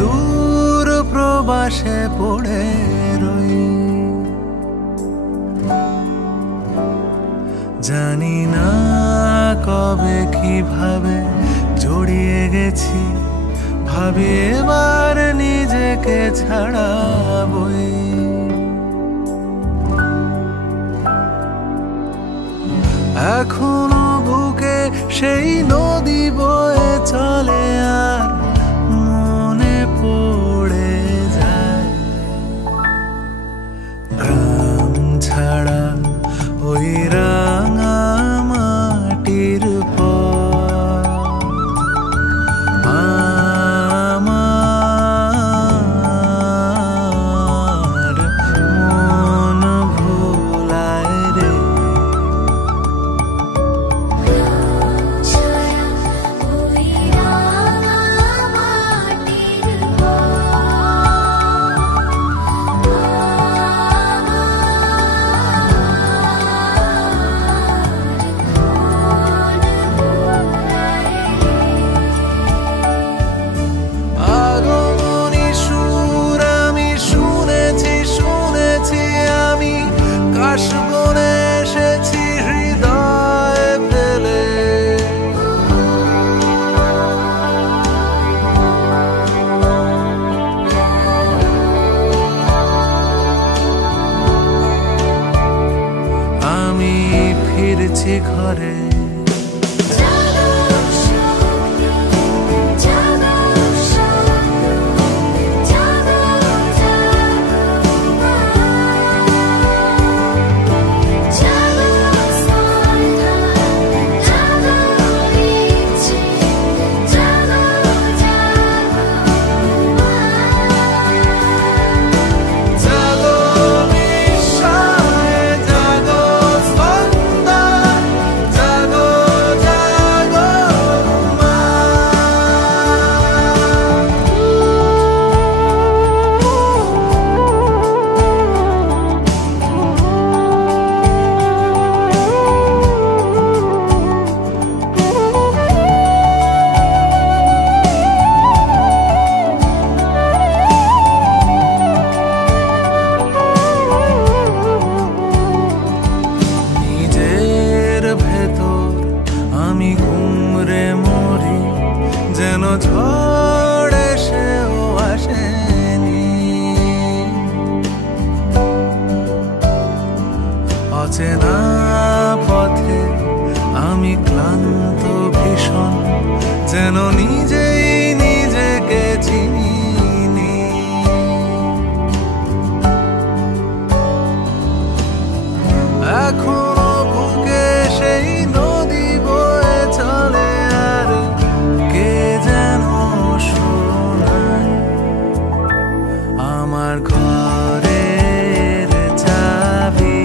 দূর প্রবাসে পড়ে রই। জানি না কবে কিভাবে জড়িয়ে গেছি, ভাবি এবার নিজেকে ছাড়াবই। এখনো বুকে সেই নদী বয়ে চলে, আর মনে পড়ে যায় গ্রাম ছাড়া ওই রাঙা মাটির পর। আমার মন ভোলায় রে। ফিরছি ঘরে, আমি ঘুমরে মরি, যেন ঝড় এসেও আসেনি। অচেনা পথে আমি ক্লান্ত ভীষণ, যেন নিজেই নিজেকে চিনি। এখনো বুকে সেই নদী বয়ে চলে, আর কে যেন শোনায় আমার ঘরের চাবি।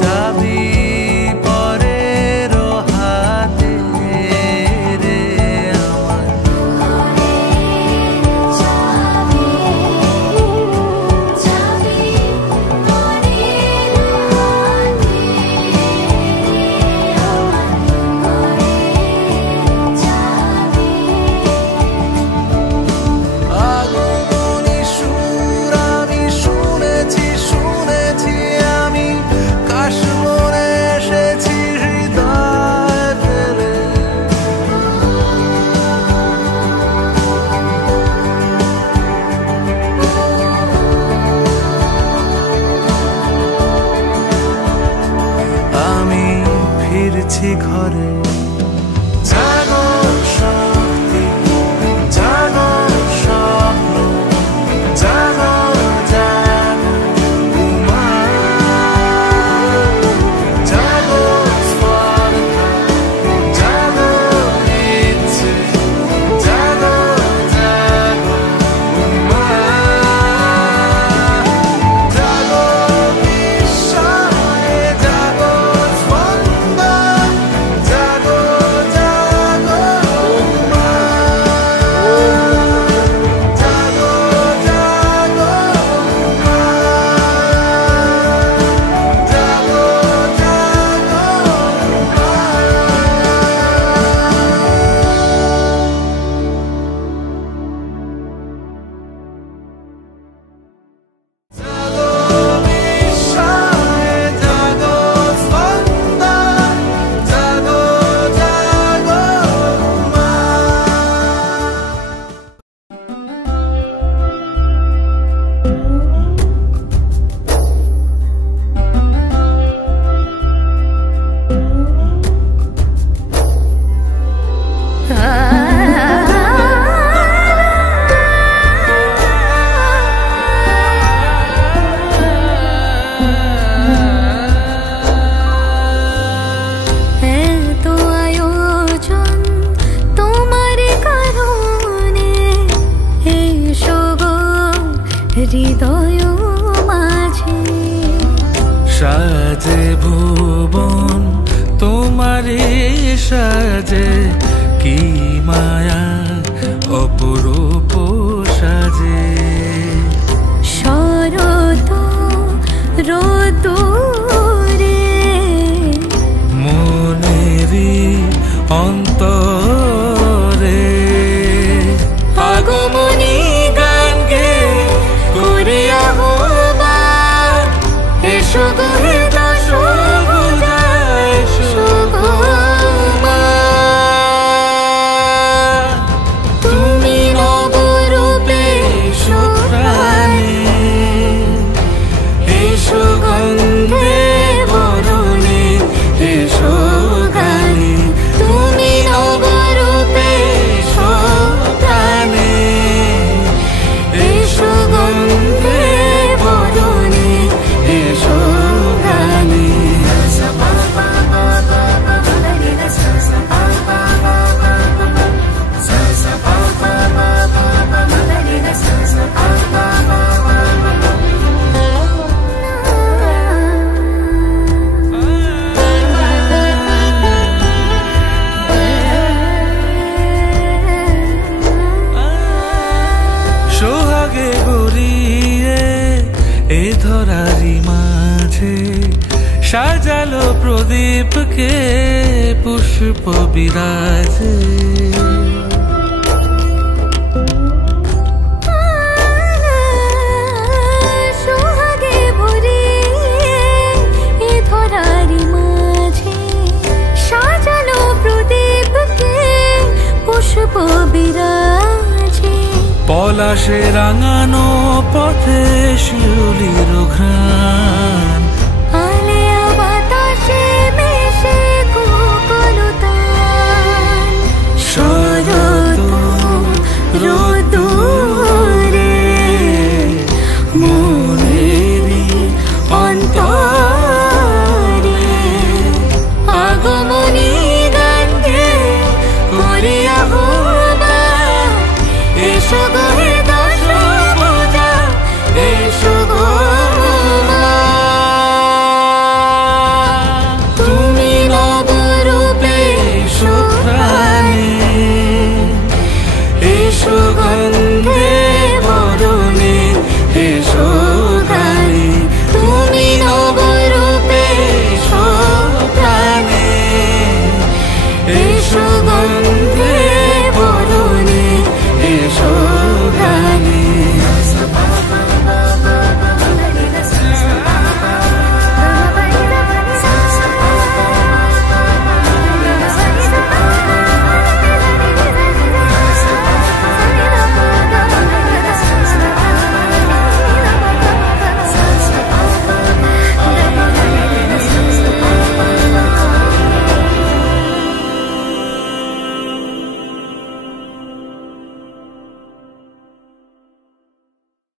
চাবি পরের হাতে রে, আমার ফিরছি ঘরে। জাগো শক্তি, জাগো স্বপ্ন, জাগো জাগো উমা, জাগো স্পর্ধা, জাগো ইচ্ছে, জাগো জাগো উমা, জাগো বিস্ময়ে, জাগো স্পন্দন, জাগো সাজে ভুবন তোমারে সাজে, কি মায়া অপরূপ সাজে। শরৎ রোদুরে মনেরি অন্তরে আগমনী গান গে করিয়া হবার, এসো গো হে দশভুজা, এসো গো মা। তুমি নবরূপে এসো প্রাণে, এসো গন্ধে বরণে, এসো গানে। তুমি নবরূপে এসো প্রাণে, এসো গন্ধে বরণে, এসো গানে। সোহাগে গড়িয়ে এ ধরারি মাঝে, সাজালো প্রদীপকে পুষ্প বিরাজে। সোহাগে ভরিয়ে এ ধরারি মাঝে, সাজালো প্রদীপকে পুষ্প বিরাজে। পলাশে রাঙানো পথে শিউলির ঘ্রাণ, আলেয়া বাতাসে মেশে কোকলতান। শরৎ রোদুরে মনেরি অন্তরে আগমনী গান গে করিয়া হবার, এসো গো হে দশভুজা, এসো গো মা। তুমি নবরূপে এসো প্রাণে, এসো গন্ধে বরণে, এসো গানে। তুমি নবরূপে এসো প্রাণে, এসো গন্ধে বরণে, এসো গানে।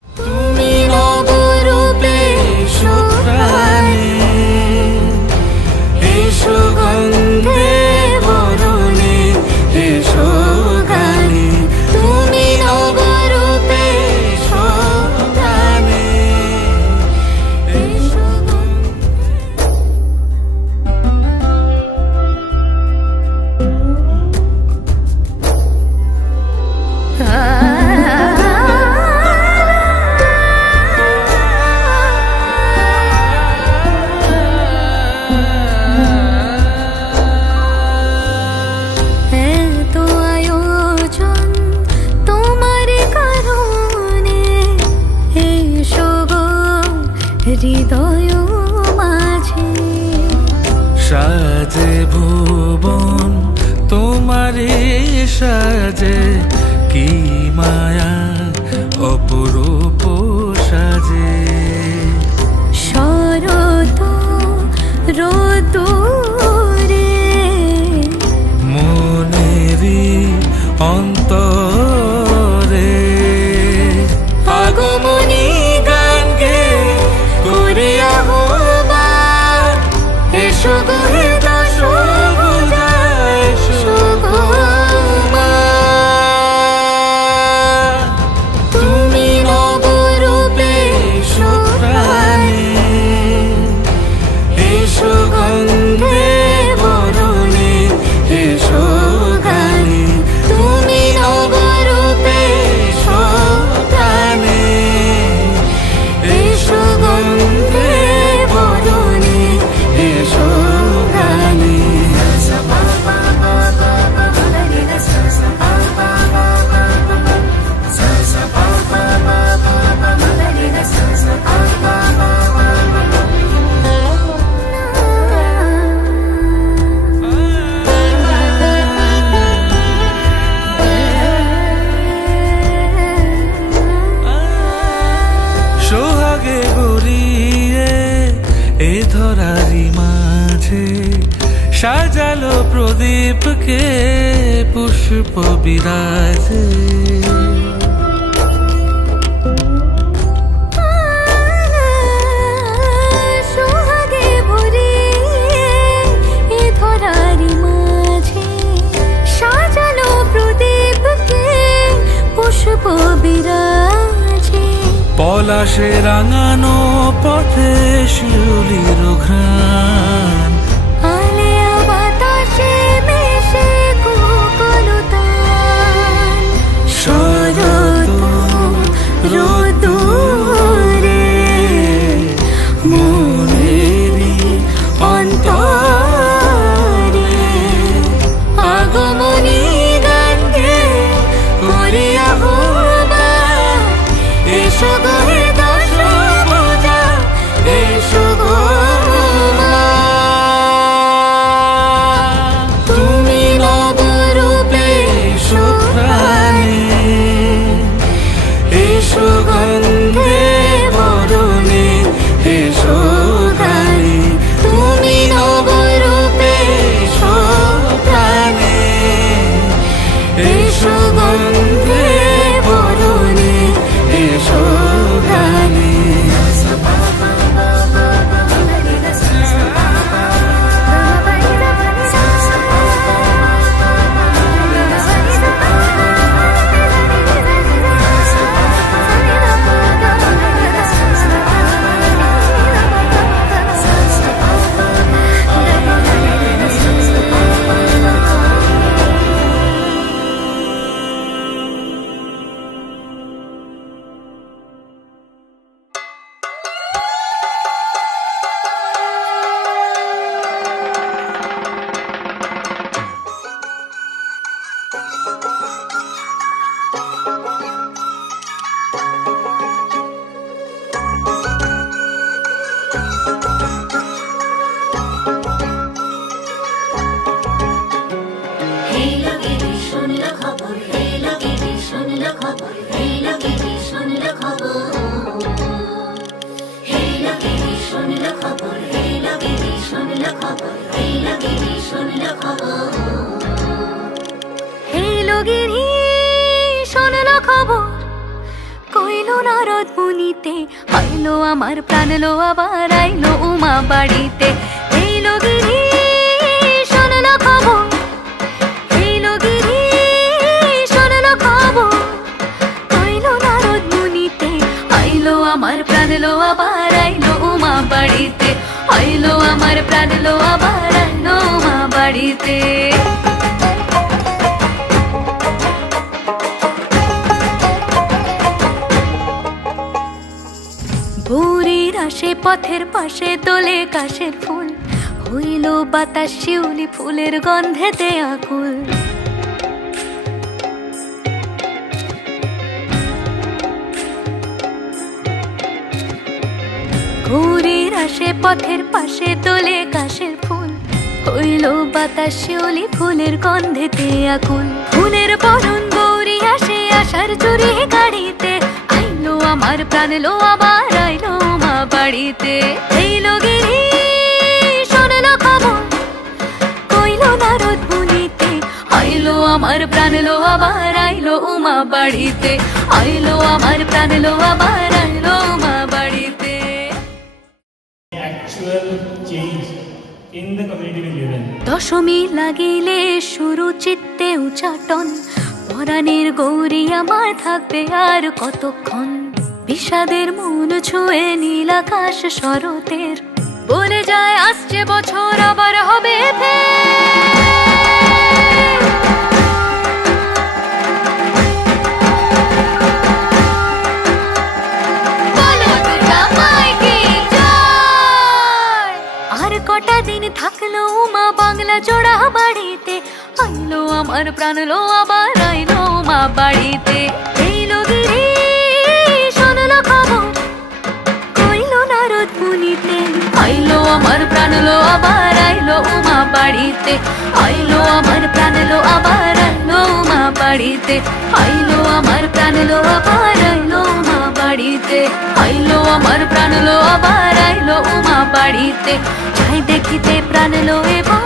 তুমি নবরূপে এসো প্রাণে, এসো গন্ধে বরণে, এসো গানে। তুমি নবরূপে এসো প্রাণে, এসো এত আয়োজন তোমার কারণে, এসো গো হৃদয় মাঝে। সাজে ভুবন তোমারে সাজে, কি মায়া অপরূপ সাজে। শরৎ রোদুরে মনেরি অন্তরে আগমনী গান গে করিয়া হবার, এসো গো হে দশভুজা, এসো গো মা। তুমি ধরারি মাঝে সাজালো প্রদীপকে পুষ্প বিরাজে। সোহাগে ভরে এ ধরারি মাঝে সাজালো প্রদীপকে পুষ্প বিরাজে। পলাশে রাঙানো পথে শিউলির ঘ্রাণ, আলেয়া বাতাসে মেশে কোকলতান। শরৎ রোদ্দুরে মনেরই অন্তরে আগমনী গান গে করিয়া আহ্বান। এসো গো হে দশভুজা, এসো গো মা। তুমি নবরূপে এসো প্রাণে, এসো গন্ধে বরণে, এসো গানে। তুমি নবরূপে এসো প্রাণে, এসো গন্ধে বরণে, এসো গানে। আইলো আমার প্রাণ লো আবার আইলো উমা বাড়িতে। এইলো গিরি শোনলো খবর, এইলো গিরি শোনলো খবর, কইলো নারদ মুনিতে। আইলো আমার প্রাণ লো আবার আইলো উমা বাড়িতে, আইলো আমার প্রাণ লো আবার আইলো উমা বাড়িতে। ভোরের আসে পথের পাশে তোলে কাশের ফুল, হইল বাতাস শিউলি ফুলের গন্ধেতে আকুল। ভোরের আসে পথের পাশে তোলে কাশের ফুল, হইল বাতাস শিউলি ফুলের গন্ধেতে আকুল। ফুলের বরণ গৌরী আসে আশার চুরি গাড়িতে, আইলো আমার প্রাণ লো আবার আইলো মা বাড়িতে। এইলো গিরি শোনলো খবর, কইলো নারদ মুনিতে। আইলো আমার প্রাণ লো আবার আইলো উমা বাড়িতে, আইলো আমার প্রাণ লো আবার আইলো উমা বাড়িতে। Actual change in the community we live in. Dashami লাগিলে শুরু চিত্তে উচাটন, পরাণের গৌরী আমার থাকবে আর কতক্ষণ। বিষাদের মন ছুঁয়ে নীল আকাশ শরতের, বলে যায় আসছে বছর আবার হবে আর কটা দিন থাকলো মা বাংলা জোড়া বাড়িতে। আইলো আমার প্রাণ লো আবার আইলো মা বাড়িতে। এইলো গিরি শোনলো খবর, কইলো নারদ মুনিতে। আইলো আমার প্রাণ লো আবার আইলো উমা বাড়িতে, আইলো আমার প্রাণ লো আবার আইলো উমা বাড়িতে, আইলো আমার প্রাণ লো আবার আইলো উমা বাড়িতে। বাড়িতে, আইলো আমার প্রাণ লো আবার আইলো উমা বাড়িতে, যাই দেখিতে প্রাণ লো এবার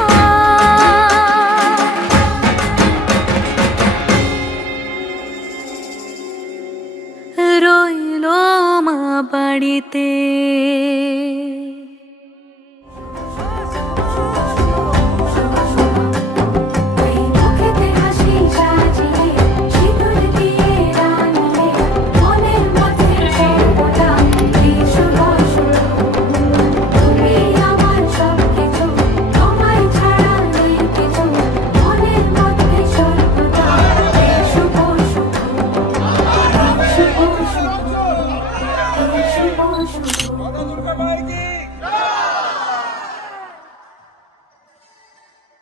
রইলো মা বাড়িতে।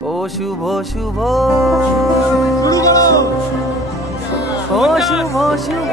ও শুভ শুভ ও শুভ শুভ